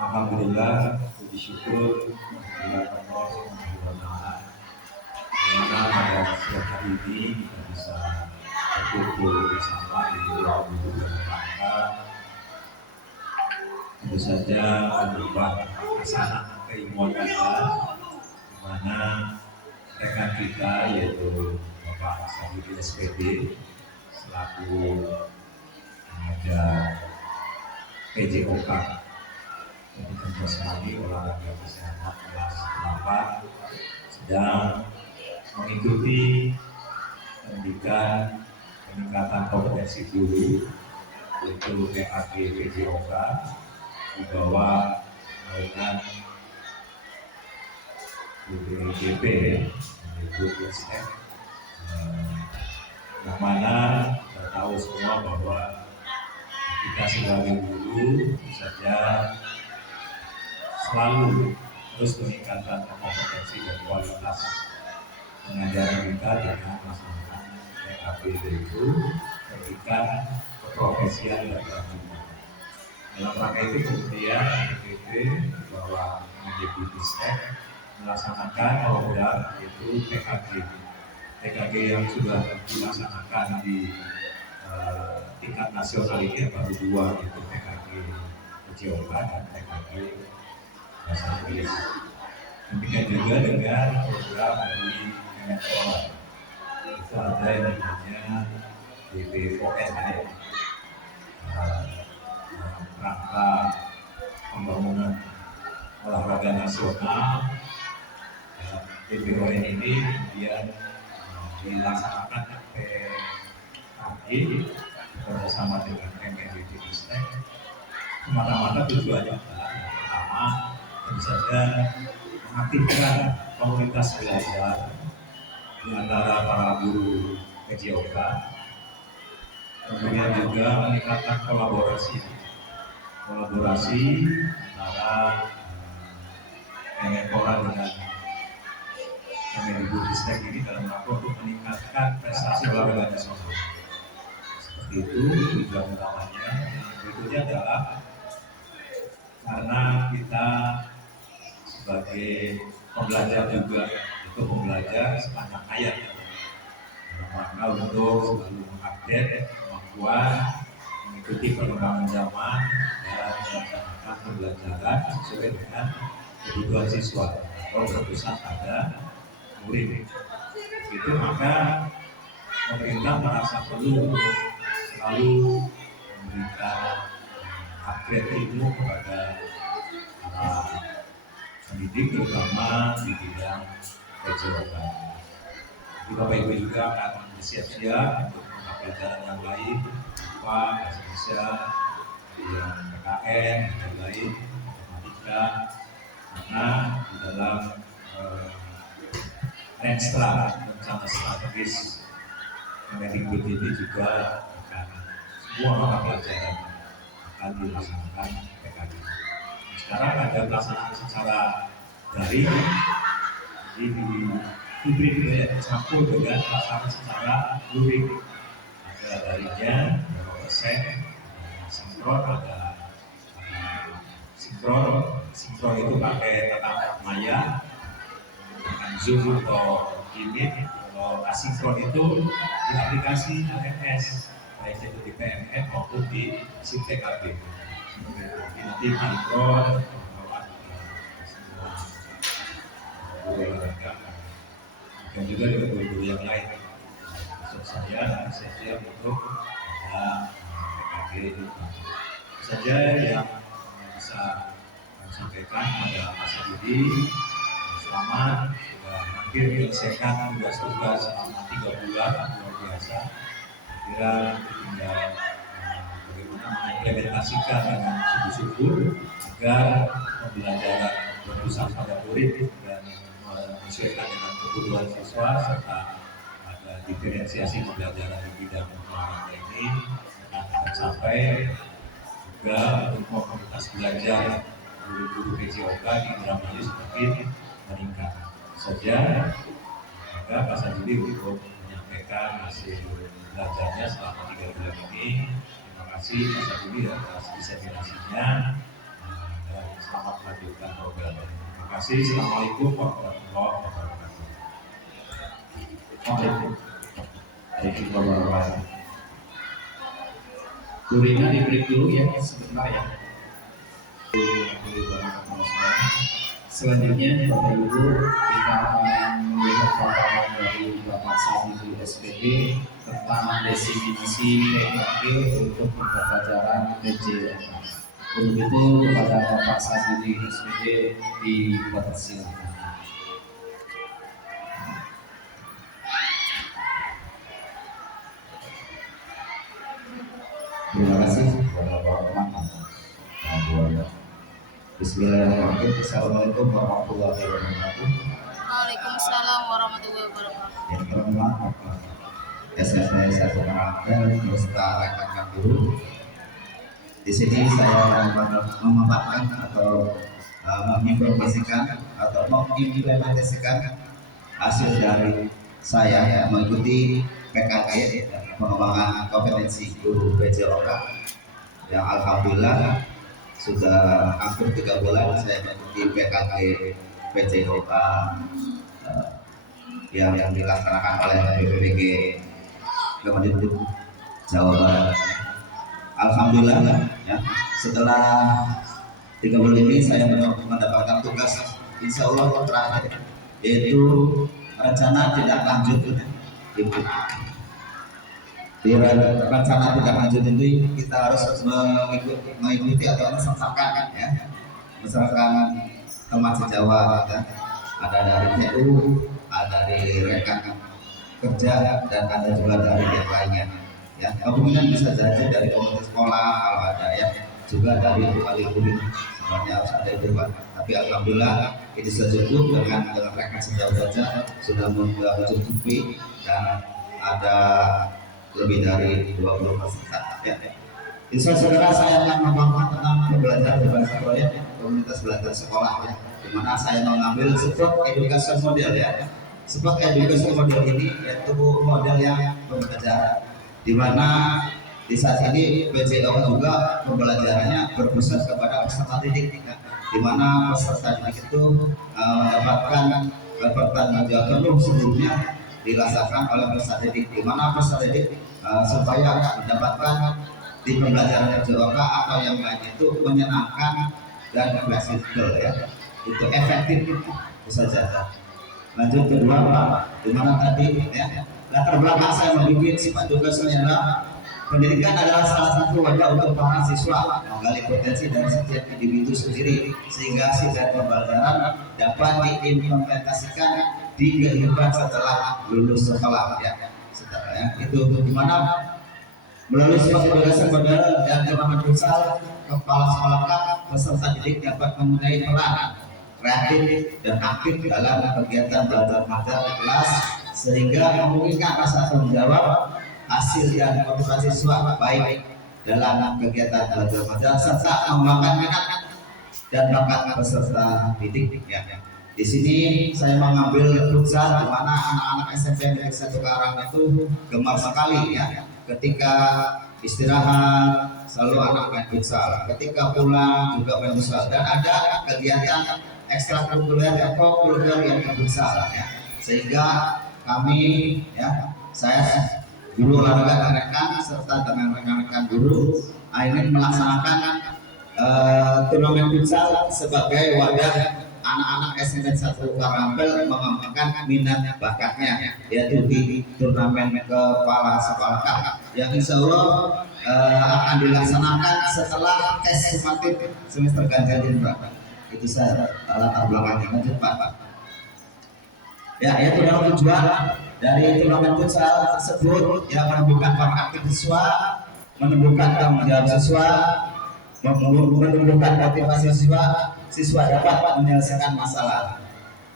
Alhamdulillah, puji syukur kehadirat Allah Subhanahu wa Ta'ala. Dimana pada siang hari ini kita bisa berkumpul bersama di ruang guru dalam rangka tentu saja mengubah kesanan keilmuan kita, di mana rekan kita yaitu Bapak Sabudi SPD selaku pengajar PJOK Pendidikan Jasmani Olahraga Kesehatan kelas 8 sedang mengikuti pendidikan peningkatan kompetensi guru yaitu PAG PJOK di bawah naungan BPDB yaitu BSF, yang mana kita tahu semua bahwa kita sebagai guru saja selalu terus meningkatkan kompetensi dan kualitas pengajaran kita dengan melaksanakan PABD itu pendidikan keprofesian dan keagama. Dalam rangka itu kemudian BPD bahwa menjadi BISTEK melaksanakan program yaitu PKG yang sudah dilaksanakan di tingkat nasional ini baru dua, yaitu PKG PJOK dan PKG bahasa Inggris. Demikian juga dengan program dari Kemenpora, itu ada yang namanya BPOND dalam rangka pembangunan olahraga nasional. BPON ini kemudian dilaksanakan PKG bersama dengan Kemendikbudristek. Semata-mata tujuannya adalah yang pertama tentu saja mengaktifkan komunitas belajar di antara para guru PJOK, kemudian juga meningkatkan kolaborasi antara Kemenpora dengan Kemendikbudristek ini dalam rangka untuk meningkatkan prestasi olahraga nasional. Seperti itu tujuan utamanya. Berikutnya adalah karena kita sebagai pembelajar juga itu pembelajar sepanjang hayat, maka untuk selalu mengupdate kemampuan, mengikuti perkembangan zaman dan melaksanakan pembelajaran sesuai dengan kebutuhan siswa atau berpusat pada murid. Itu maka pemerintah merasa perlu untuk selalu memberikan upgrade ilmu kepada pendidik, terutama di bidang PJOK. Jadi Bapak Ibu juga akan bersiap-siap untuk mata pelajaran yang lain, bahasa Indonesia, yang PKN, dan lain, matematika, karena di dalam Renstra, rencana strategis Kemendikbud ini juga akan semua mata pelajaran akan dilaksanakan PKG. Sekarang ada pelaksanaan secara daring, jadi diberi budaya tercampur dengan pelaksanaan secara luring. Ada daringnya berapa persen, sinkron, ada sinkron itu pakai tatap maya dengan Zoom atau Meet. Kalau asinkron itu di aplikasi AMS, baik itu di PMN maupun di SIM TKB. Nanti sinkron dan juga di guru yang lain. Untuk saya siap untuk PKG itu saja yang bisa sampaikan pada Mas Sabudi. Selamat sudah hampir menyelesaikan tugas-tugas selama 3 bulan, luar biasa. Kira tinggal bagaimana mengimplementasikan dengan sungguh-sungguh agar pembelajaran berpusat pada murid dan menyesuaikan dengan kebutuhan siswa serta ada diferensiasi pembelajaran di bidang olahraga ini akan tercapai. Juga untuk komunitas belajar guru-guru PJOK di Indramayu semakin meningkat saja. Maka Pak Sabudi untuk menyampaikan hasil belajarnya selama 3 bulan ini. Terima kasih Pak Sabudi atas diseminasinya. Dan selamat melanjutkan program. Terima kasih. Assalamualaikum warahmatullahi wabarakatuh. Waalaikumsalam warahmatullahi wabarakatuh. Gurunya diberi dulu ya sebentar ya. Selanjutnya Bapak Ibu kita akan melihat paparan dari Bapak Sabi SPG tentang definisi PKG untuk pembelajaran PJLK. Untuk itu kepada Bapak Sabi SPG dipersilakan. Terima kasih kepada para teman-teman. Bismillahirrahmanirrahim. Assalamualaikum warahmatullahi wabarakatuh. Waalaikumsalam warahmatullahi wabarakatuh. Yang pertama, saya satu Ramadhan beserta rekan-rekan guru. Di sini saya memaparkan atau menginformasikan atau mengimplementasikan hasil dari saya mengikuti PKG pengembangan kompetensi guru PJLK yang alhamdulillah sudah hampir 3 bulan saya mengikuti PKG PJLK yang dilaksanakan oleh BPPG Kemendikbud Jawa Barat. Alhamdulillah ya, setelah 3 bulan ini saya mendapatkan tugas insya Allah terakhir, yaitu rencana tidak lanjut. Di rencana tidak lanjut itu kita harus mengikuti atau mesertakan ya, misalkan teman sejawat ya. Ada dari TU, ada dari rekan kerja, dan ada juga dari yang lainnya ya. Kemungkinan bisa saja dari komunitas sekolah kalau ada ya, juga dari wali murid sebenarnya harus ada itu Pak. Tapi alhamdulillah ini sudah cukup dengan rekan sejawat saja sudah mencukupi, dan ada lebih dari 20 peserta ya. Insya Allah saya akan memaparkan tentang pembelajaran berbasis proyek komunitas belajar sekolah ya, dimana saya mengambil support education model ya. Support education model ini yaitu model yang pembelajaran, dimana di saat ini PJLK juga pembelajarannya berpusat kepada peserta didik ya, dimana peserta didik itu mendapatkan pertanggungjawab penuh sebelumnya dirasakan oleh peserta didik, di mana peserta didik supaya mendapatkan di pembelajaran PJLK atau yang lain itu menyenangkan dan fleksibel ya, itu efektif itu saja. Lanjut kedua Pak, di mana tadi ya, latar belakang saya membuat sifat tugasnya adalah pendidikan adalah salah satu wadah untuk para siswa menggali potensi dari setiap individu sendiri sehga hasil dari pembelajaran dapat diimplementasikan di kehidupan setelah lulus sekolah ya. Itu dimana melalui sifat tugas model dan pengalaman futsal, kepala sekolah peserta didik dapat mempunyai peran kreatif dan aktif dalam kegiatan belajar mengajar di kelas sehingga memungkinkan rasa tanggung jawab, hasil dan motivasi siswa baik dalam kegiatan belajar mengajar serta mengembangkan minat dan bakat peserta didik ya. Di sini saya mengambil futsal, di mana anak-anak SMP milik satu Karang itu gemar sekali ya. Ketika istirahat selalu anak main futsal, ketika pulang juga main futsal, dan ada kegiatan ekstrakurikuler atau kurikuler yang futsal ya. Sehingga kami ya, saya guru olahraga dan rekan serta dengan rekan-rekan guru ini melaksanakan turnamen futsal sebagai wadah anak-anak SMP 1 Karampel mengembangkan minat bakatnya, yaitu di turnamen kepala sekolah yang insya Allah akan dilaksanakan setelah tes sumatif semester ganjil ini Pak. Itu saya latar belakangnya. Lanjut Pak. Ya, itu dalam tujuan dari turnamen futsal tersebut yang menumbuhkan bakat aktif siswa, menumbuhkan tanggung jawab siswa, menumbuhkan motivasi siswa dapat menyelesaikan masalah,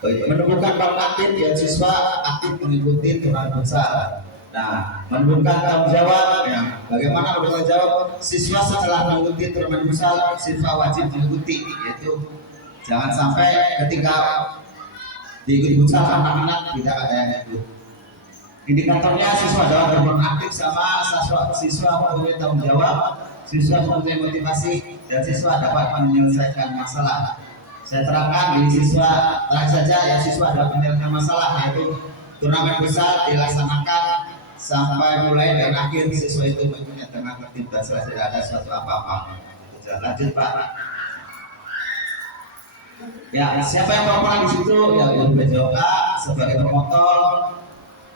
menumbuhkan bakat aktif ya, siswa aktif mengikuti turnamen futsal. Nah, menumbuhkan tanggung jawab ya, bagaimana bertanggung jawab siswa setelah mengikuti turnamen futsal, siswa wajib mengikuti, yaitu jangan sampai ketika diikuti futsal anak-anak tidak ada yang ikut. Indikatornya siswa dalam berperan aktif sama siswa mempunyai tanggung jawab, siswa mempunyai motivasi dan siswa dapat menyelesaikan masalah. Saya terangkan di siswa saja ya, siswa dapat menyelesaikan masalah, yaitu turnamen besar dilaksanakan sampai mulai dan akhir siswa itu mempunyai dengan tertib dan selesai, tidak ada suatu apa-apa. Lanjut Pak. Ya, siapa yang berperan di situ? Ya, guru PJOK sebagai pemotor,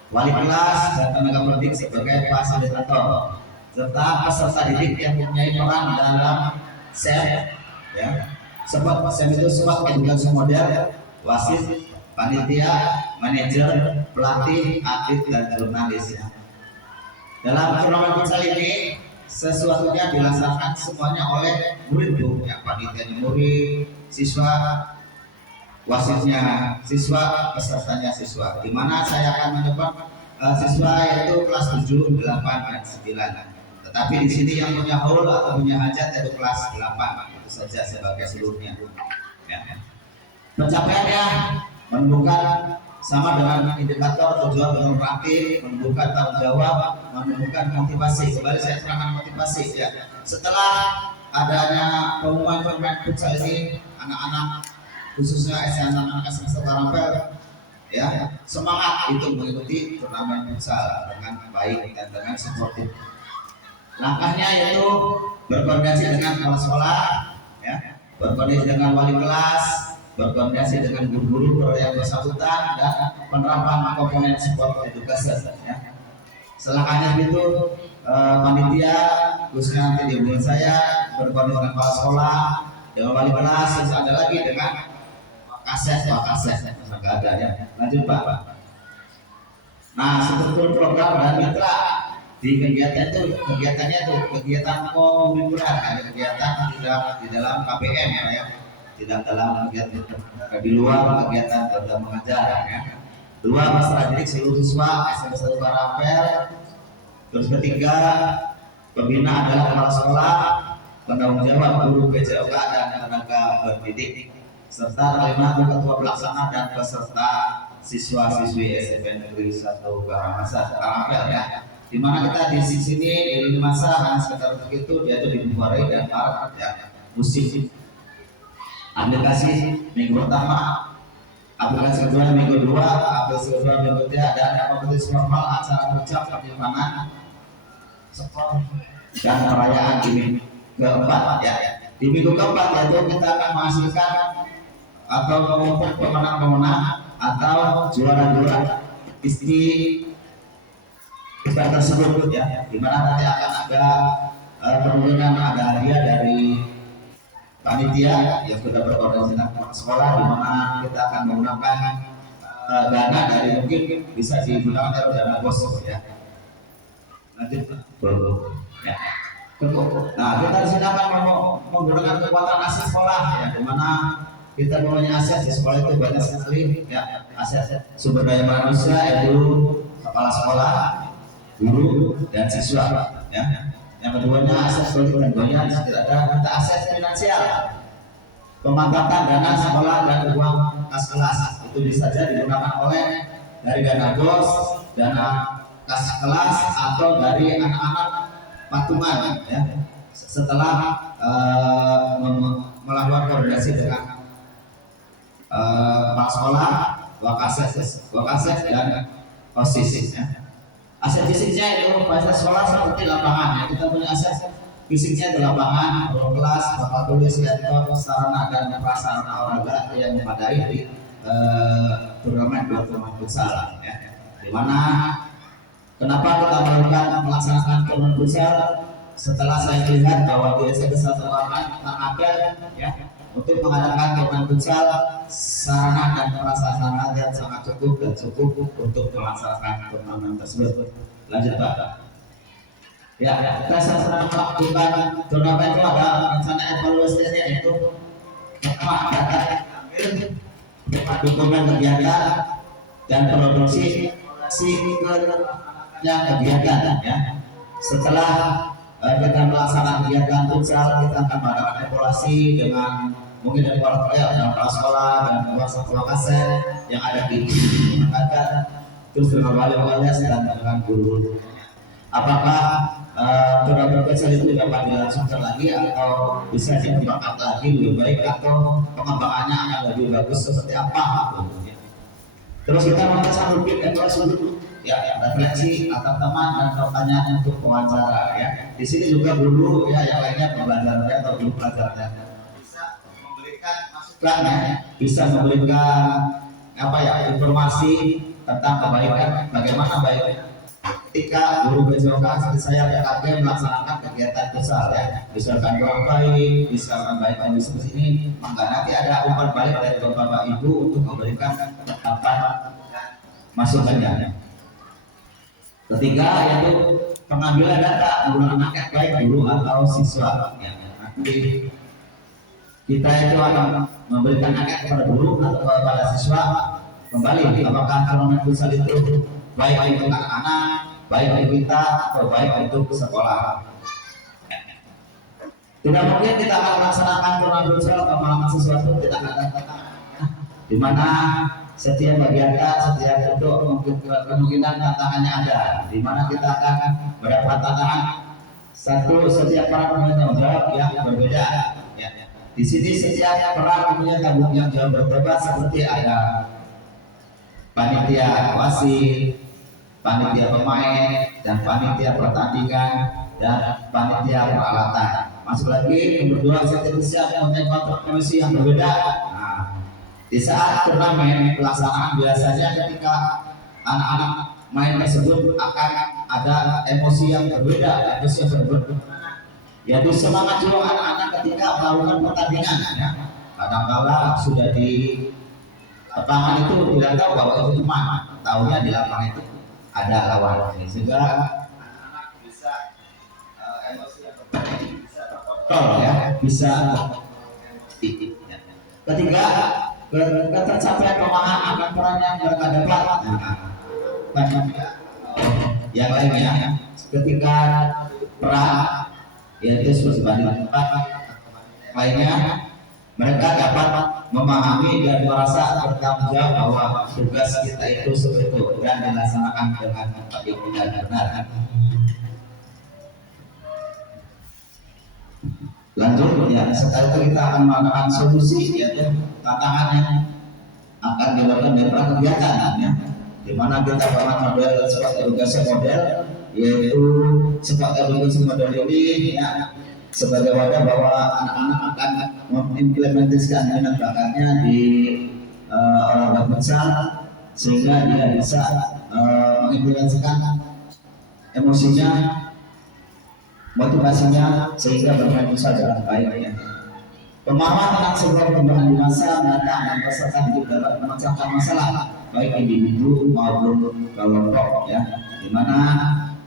wali kelas dan tenaga pendidik sebagai fasilitator, serta peserta didik yang mempunyai peran dalam SEM, ya. SEM itu sebuah edukasi model, wasit, panitia, manajer, pelatih, atlet dan jurnalis. Ya. Dalam turnamen futsal ini sesuatunya dilaksanakan semuanya oleh murid bu, ya, panitianya murid, siswa, wasitnya siswa, pesertanya siswa. Di mana saya akan menyebut siswa yaitu kelas 7, 8, dan 9. Tetapi di sini yang punya haul atau punya hajat yaitu kelas 8. Itu saja sebagai seluruhnya. Ya. Pencapaiannya menentukan sama dengan indikator tujuan berlatih, menentukan tanggung jawab, menentukan motivasi. Kembali saya terangkan motivasi ya. Setelah adanya pengumuman turnamen futsal ini, anak-anak khususnya anak-anak semester terampil ya semangat itu mengikuti turnamen futsal dengan baik dan dengan sportif. Langkahnya yaitu berkoordinasi dengan kepala sekolah, ya, berkoordinasi dengan wali kelas, berkoordinasi dengan guru-guru yang bersangkutan, dan penerapan komponen sport edukasi. Ya. Selangkahnya itu panitia khususnya nanti di bulan saya berkoordinasi dengan kepala sekolah, dengan wali kelas, terus ada lagi dengan kaset, nggak ada ya. Lanjut Pak. Nah, struktur program dan mitra di kegiatannya itu kegiatan komunitas, ada kegiatan di dalam KPM ya, tidak dalam kegiatan di luar kegiatan belajar mengajar ya. Dua, masalah didik seluruh siswa SMP 1 Karapel. Terus ketiga, pembina adalah kepala sekolah, penanggung jawab guru PJOK dan tenaga pendidik, serta kelima ketua pelaksana dan peserta siswa-siswi SMP Negeri 1 Karapel ya. Di mana kita di sini di lini masa hanya sekitar untuk itu, yaitu di Februari dan Maret ya, musim aplikasi minggu pertama, aplikasi kedua minggu 2, aplikasi kedua minggu 3, dan kompetisi formal acara puncak penyimpanan dan perayaan di minggu keempat ya. Di minggu keempat yaitu kita akan menghasilkan atau mengumumkan pemenang-pemenang atau juara-juara isti event tersebut ya, di mana nanti akan ada kemungkinan ada hadiah dari panitia yang sudah berkoordinasi dengan sekolah, di mana kita akan menggunakan dana dari mungkin bisa digunakan dari dana bos ya. Lanjut ya. Nah, kita di sini akan menggunakan kekuatan aset sekolah ya, di mana kita mempunyai aset di sekolah itu banyak sekali ya, aset sumber daya manusia yaitu kepala sekolah, guru dan siswa ya. Yang keduanya aset dan goyang, tidak ada kita aset finansial, pemanfaatan dana sekolah dan uang kas kelas itu bisa saja digunakan oleh dari dana bos, dana kas kelas, atau dari anak-anak patungan ya. Setelah melakukan koordinasi dengan kepala sekolah, wakases dan OSIS ya. Aset fisiknya itu fasilitas sekolah seperti lapangan ya. Kita punya aset fisiknya di lapangan, ruang kelas, papan tulis, laptop, sarana dan prasarana olahraga yang memadai di turnamen futsal ya. Di mana kenapa kita melaksanakan turnamen futsal? Setelah saya melihat bahwa di SMP 1 Karapel ya, untuk mengadakan turnamen futsal, sarana dan prasarana yang sangat cukup untuk melaksanakan turnamen tersebut. Lanjut Pak. Ya, kita sedang melakukan turnamen itu ada rencana evaluasinya, yaitu pertama data dokumen kegiatan dan produksi kegiatan ya. Setelah kita melaksanakan kegiatan futsal, kita akan melakukan evaluasi dengan mungkin dari kepala sekolah dan kepala kaset yang ada di masyarakat, terus dengan wali kelas dan dengan guru. apakah turnamen futsal itu dapat dilangsungkan lagi atau bisa dikembangkan lagi lebih baik atau pengembangannya akan lebih bagus seperti apa gitu. Terus kita memasang rubrik evaluasi dulu ya, refleksi antar teman dan pertanyaan untuk wawancara ya. Di sini juga dulu ya yang lainnya pembelajarannya atau guru pelajarannya bisa memberikan masukan ya, bisa memberikan apa ya informasi tentang kebaikan bagaimana baiknya ketika guru BJOK seperti saya PKK melaksanakan kegiatan besar ya, misalkan doa baik, misalkan baik seperti ini, maka nanti ada umpan balik dari bapak ibu untuk memberikan pendapat masukannya. Ketiga yaitu pengambilan data menggunakan angket baik guru atau siswa ya. Nanti kita itu akan memberikan angket kepada guru atau kepada siswa kembali apakah turnamen futsal itu baik untuk anak-anak, baik untuk kita atau baik untuk sekolah. Tidak mungkin kita akan melaksanakan turnamen futsal atau melakukan sesuatu tidak ada tantangan, di mana setiap kegiatan, setiap bentuk kemungkinan tantangannya ada, di mana kita akan mendapat tantangan satu setiap peran punya tanggung jawab yang berbeda. Ya. Di sini setiap peran punya tanggung jawab berbeda seperti ada panitia wasit, panitia pemain, dan panitia pertandingan, dan panitia peralatan. Masuk lagi yang berdua setiap punya kontrak komisi yang berbeda. Nah, di saat turnamen pelaksanaan biasanya ketika anak-anak main tersebut akan ada emosi yang berbeda, emosi yang berbeda. Yaitu semangat juga anak-anak ketika melakukan pertandingan. Ya. Kadang-kala sudah di lapangan itu tidak tahu bahwa itu teman, tahunya di lapangan itu ada lawan. Sehingga anak-anak bisa emosi yang berbeda, bisa terkontrol ya, bisa emosi. Ketiga, ketercapaian pemahaman akan peran yang mereka dapat. Yang lainnya, ketika peran yaitu seperti lainnya, mereka dapat memahami dan merasa bertanggung jawab bahwa tugas kita itu seperti itu dan dilaksanakan dengan baik dan benar. Lanjut ya, setelah itu kita akan melakukan solusi yaitu tantangannya akan dilakukan beberapa kegiatan ya, di mana kita pernah model sport edukasi model, yaitu sport edukasi model ini ya sebagai wadah bahwa anak-anak akan mengimplementasikan minat bakatnya di olahraga futsal sehingga dia bisa mengimplementasikan emosinya, motivasinya sehingga bermain futsal dengan baik ya. Pemahaman tentang sebuah perkembangan di masa mendatang dan peserta hidup dapat memecahkan masalah baik individu maupun kelompok ya, di mana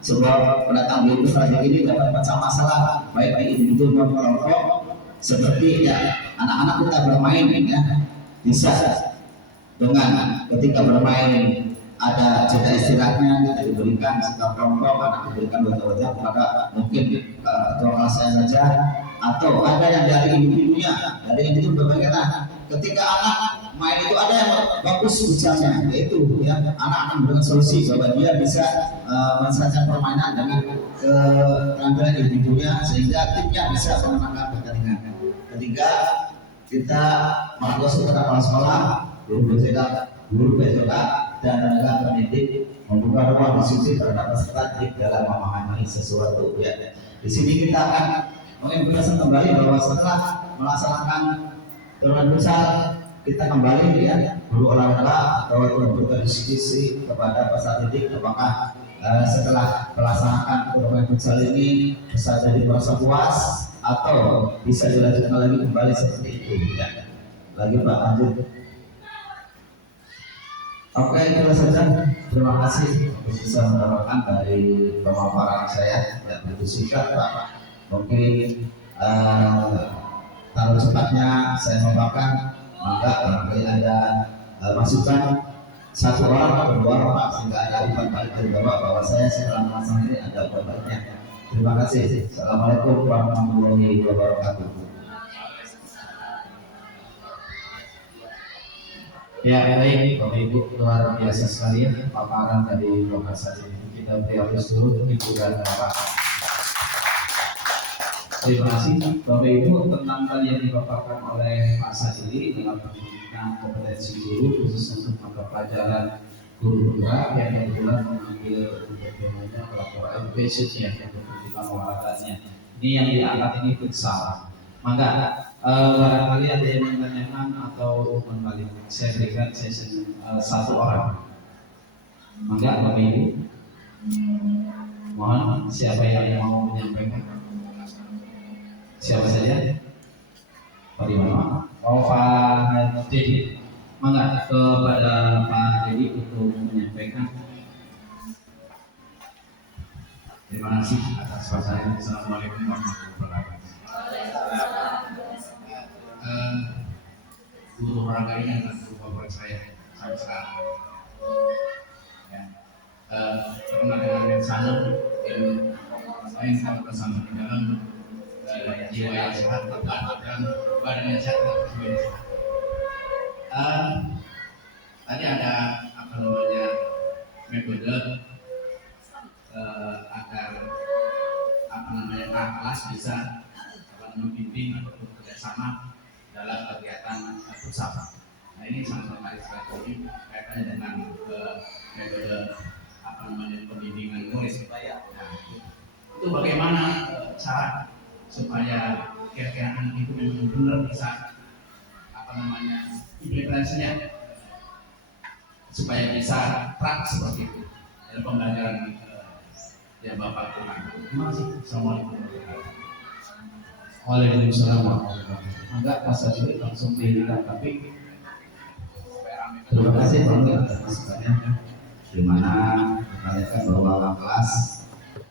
sebuah pendatang hidup strategi ini dapat memecah masalah baik di individu maupun kelompok, seperti ya anak-anak kita bermain ya, bisa dengan ketika bermain ada jeda istirahatnya kita diberikan setiap kelompok, anak diberikan wajah-wajah kepada mungkin ketua kelas saya saja, atau ada yang dari individunya, dari individu berbeda. Ketika anak main itu ada yang bagus ujiannya, yaitu ya anak akan memberikan solusi bahwa dia bisa menyelesaikan permainan dengan keterampilan individunya sehingga timnya bisa memenangkan pertandingan. Ketiga, kita mengawasi kepala sekolah, guru BCK dan tenaga pendidik membuka ruang diskusi terhadap peserta didik dalam memahami sesuatu ya. Di sini kita akan menginformasikan kembali bahwa setelah melaksanakan turnamen futsal kita kembali ya guru olahraga atau berdiskusi kepada peserta didik apakah setelah melaksanakan turnamen futsal ini bisa jadi merasa puas atau bisa dilanjutkan lagi kembali seperti itu ya. Lagi Pak lanjut. Oke, itu saja. Terima kasih bisa mendapatkan dari pemaparan saya yang begitu singkat Pak. Mungkin terlalu cepatnya saya memaparkan, maka barangkali ada masukan satu orang atau dua orang Pak, sehingga ada umpan balik dari Bapak bahwa saya setelah melaksanakan ini ada umpan baliknya. Terima kasih. Assalamualaikum warahmatullahi wabarakatuh. Ya baik, Bapak Ibu luar biasa sekali paparan dari Bapak Sadin. kita beri aplaus dulu untuk Ibu dan Bapak. Terima kasih Bapak Ibu tentang tadi yang dipaparkan oleh Pak Sadili dalam pendidikan kompetensi guru khusus untuk mata pelajaran guru penggerak yang kebetulan mengambil temanya pelaporan basicnya untuk pendidikan olahraganya. Ini yang diangkat ini futsal. Maka barangkali ada yang menanyakan atau kembali saya berikan sesi satu orang. Maka Bapak Ibu, mohon siapa yang mau menyampaikan? Siapa saja? Pak Dimana? Oh Pak Dedi. Maka kepada Pak Dedi untuk menyampaikan. Terima kasih atas perhatian. Assalamualaikum warahmatullahi wabarakatuh. Guru olahraga ini adalah guru favorit saya sampai sekarang. Ya. Karena dengan Mensana yang lain kalau bersama di dalam jiwa yang sehat tepat dan badan yang sehat tetap sehat. Tadi ada apa namanya metode agar apa namanya kelas bisa membimbing ataupun kerjasama dalam kegiatan futsal. Nah ini sangat menarik sekali kaitannya dengan metode apa namanya pembimbingan murid. Nah, itu bagaimana cara supaya kira-kira anak itu memang benar bisa apa namanya implementasinya supaya bisa praktek seperti itu dalam pembelajaran yang Bapak lakukan. Terima kasih. Assalamualaikum warahmatullahi wabarakatuh. Waalaikumsalam warahmatullahi wabarakatuh. Enggak masa dulu langsung ditanggapi. Terima kasih Pak Nur atas masukannya. Di mana menanyakan bahwa kelas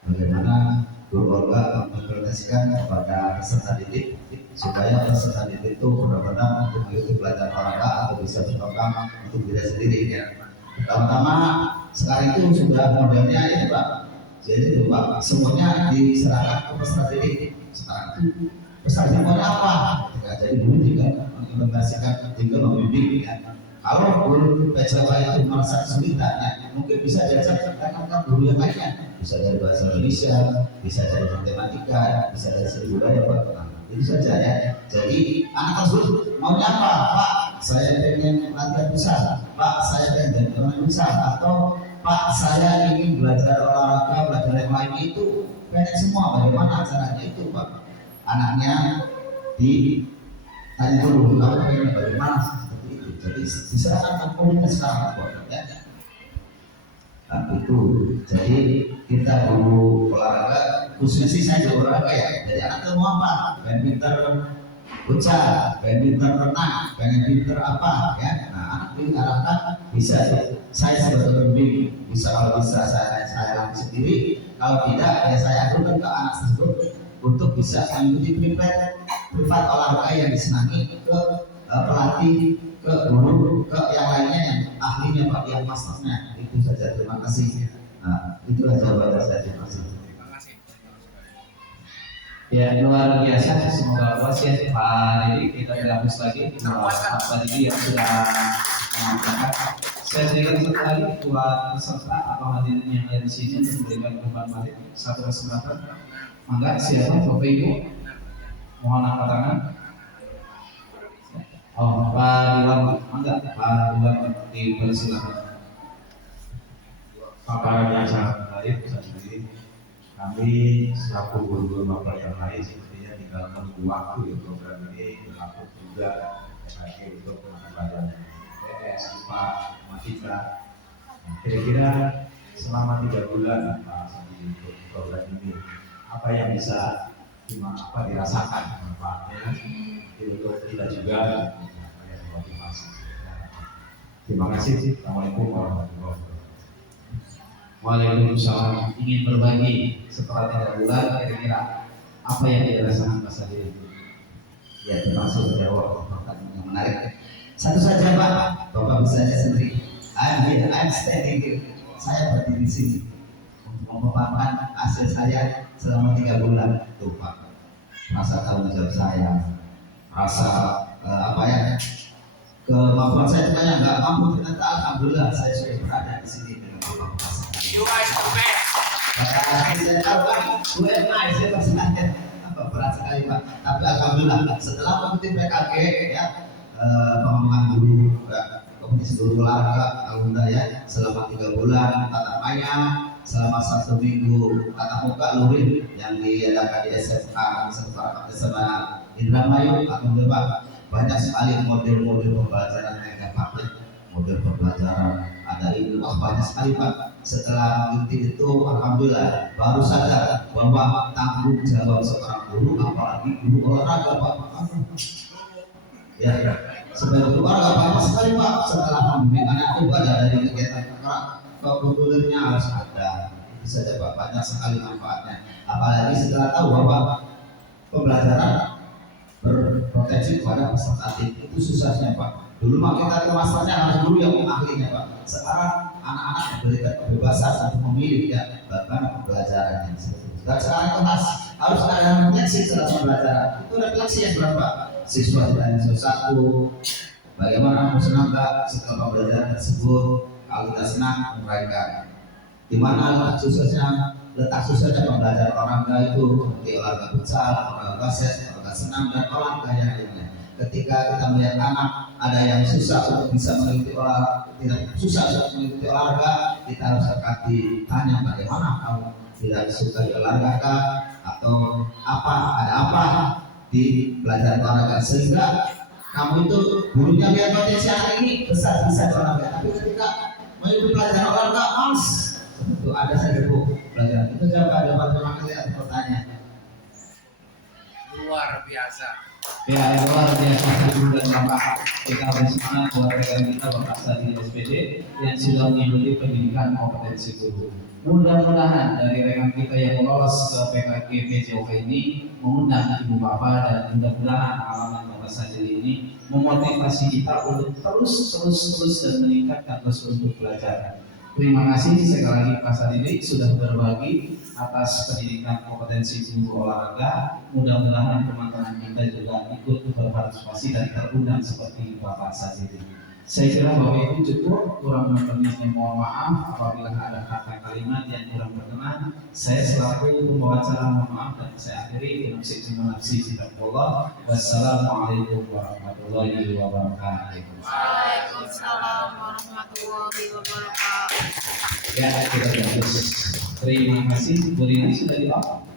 bagaimana guru olahraga mengimplementasikan kepada peserta didik supaya peserta didik itu benar-benar untuk mengikuti pelajaran olahraga atau bisa berkembang untuk diri sendiri ya. Pertama sekarang itu sudah modelnya ini Pak. Jadi itu Pak, semuanya diserahkan ke peserta didik. Sekarang itu peserta mau apa? Ya, jadi dulu juga mengimplementasikan tinggal membimbing ya. Kalau guru Jawa itu merasa kesulitan, ya, mungkin bisa diajak dengan guru yang lainnya, bisa dari bahasa Indonesia, bisa dari matematika, bisa dari seni budaya, itu saja ya. Jadi anak tersebut maunya apa? Pak, saya pengen latihan besar, Pak, saya pengen jadi orang besar, atau Pak, saya ingin belajar olahraga, belajar yang lain itu pengen semua. Bagaimana caranya itu, Pak? Anaknya ditanya dulu, kamu pengen bagaimana? Jadi diserahkan komunitas sekarang ya. Nah, itu jadi kita guru olahraga khususnya sih saya guru olahraga ya. Jadi anak itu mau apa? Pengen pinter futsal, pengen pinter renang, pengen pinter apa ya. Nah anak ini diarahkan bisa saya sebagai pembimbing bisa, kalau bisa saya latih sendiri, kalau tidak ya saya aturkan ke anak tersebut untuk bisa mengikuti privat olahraga yang disenangi ke pelatih, ke guru, ke yang lainnya yang ahlinya Pak, yang masternya. Itu saja, terima kasih. Nah, itulah jawaban saya. Terima kasih. Ya, luar biasa. Semoga puas ya Pak Dedi. Kita tidak habis lagi Pak Dedi yang sudah menyampaikan. Saya berikan satu lagi buat peserta atau hadirin yang ada di sini untuk memberikan umpan balik satu kesempatan. Mangga siapa Bapak Ibu? Mohon angkat tangan. Oh, Pak Iwan, enggak, Pak Iwan dipersilakan. Paparan yang sangat menarik sendiri. Kami selaku guru-guru bapak yang lain sepertinya tinggal menunggu waktu ya program ini berlaku juga sebagai untuk pelajaran PS, IPA, matematika. Kira-kira selama 3 bulan Pak Sandi untuk program ini apa yang bisa dirasakan manfaatnya untuk kita juga yang motivasi. Terima kasih. Assalamualaikum warahmatullahi wabarakatuh. Waalaikumsalam. Ingin berbagi setelah 3 bulan kira-kira apa yang dirasakan Mas Adi? Ya, termasuk jawab pertanyaan yang menarik. Satu saja Pak, Bapak bisa saja sendiri. I'm standing here. Saya berdiri di sini untuk memaparkan hasil saya selama 3 bulan. Tuh Pak, rasa tanggung jawab saya, rasa kemampuan saya banyak nggak mampu, ternyata alhamdulillah saya sudah berada di sini dengan kemampuan saya. Pada saya tahu kan, saya masih nanya apa berat sekali Pak. Tapi alhamdulillah setelah mengikuti PKG ya, pengembangan guru kompetisi guru olahraga alhamdulillah ya, selama 3 bulan tatap maya, selama 1 minggu tatap muka luring yang diadakan di SMK sama Indramayu. Alhamdulillah Pak, banyak sekali model-model pembelajaran yang pakai, model pembelajaran ada ini, banyak sekali Pak. Setelah mengikuti itu alhamdulillah baru sadar bahwa tanggung jawab seorang guru, apalagi guru olahraga Pak, ya sebagai guru olahraga banyak sekali Pak. Setelah membimbing anak itu ada dari kegiatan kekurikulernya harus ada, bisa saja Pak, banyak sekali manfaatnya. Apalagi setelah tahu bahwa pembelajaran berpotensi pada peserta didik itu susahnya Pak. Dulu mah kita ke masternya harus guru yang ahlinya Pak. Sekarang anak-anak diberikan kebebasan untuk memilih ya bagaimana pembelajarannya. Dan sekarang harus ada refleksi dalam pembelajaran. Itu refleksi yang berapa? Siswa ditanya satu, bagaimana kamu senang nggak setelah pembelajaran tersebut? Kalau tidak senang, mereka di mana letak susahnya pembelajaran olahraga itu, seperti olahraga futsal, olahraga basket, olahraga senam, dan olahraga yang lainnya. Ketika kita melihat anak ada yang susah untuk bisa mengikuti olahraga, tidak susah untuk mengikuti olahraga, kita harus tanya bagaimana kamu tidak suka di olahraga atau apa, ada apa di pelajaran olahraga, sehingga kamu itu gurunya lihat potensi anak ini besar bisa di olahraga, tapi ketika mengikuti pelajaran olahraga males, itu ada saja bu pelajaran itu. Coba ada pertanyaan. Luar biasa. Ya, luar biasa guru dan bapak kita bersama buat rekan kita Bapak Sadi SPD yang sudah mengikuti pendidikan kompetensi guru. Mudah-mudahan dari rekan kita yang lolos ke PKG PJOK ini mengundang ibu bapak, dan mudah-mudahan alaman Bapak Sadi ini memotivasi kita untuk terus dan meningkatkan terus untuk belajar. Terima kasih sekali lagi Pak Sadili sudah berbagi atas pendidikan kompetensi guru olahraga. Mudah-mudahan teman-teman kita juga ikut berpartisipasi dan terundang seperti Bapak Sadili. Saya kira bahwa itu cukup, kurang lebihnya mohon maaf apabila ada kata kalimat yang kurang berkenan. Saya selaku pembawa acara mohon maaf, dan saya akhiri dengan nafsi Allah. Wassalamualaikum warahmatullahi wabarakatuh. Waalaikumsalam warahmatullahi wabarakatuh. Ya, kita terus. Terima kasih. Bu Rini sudah di off.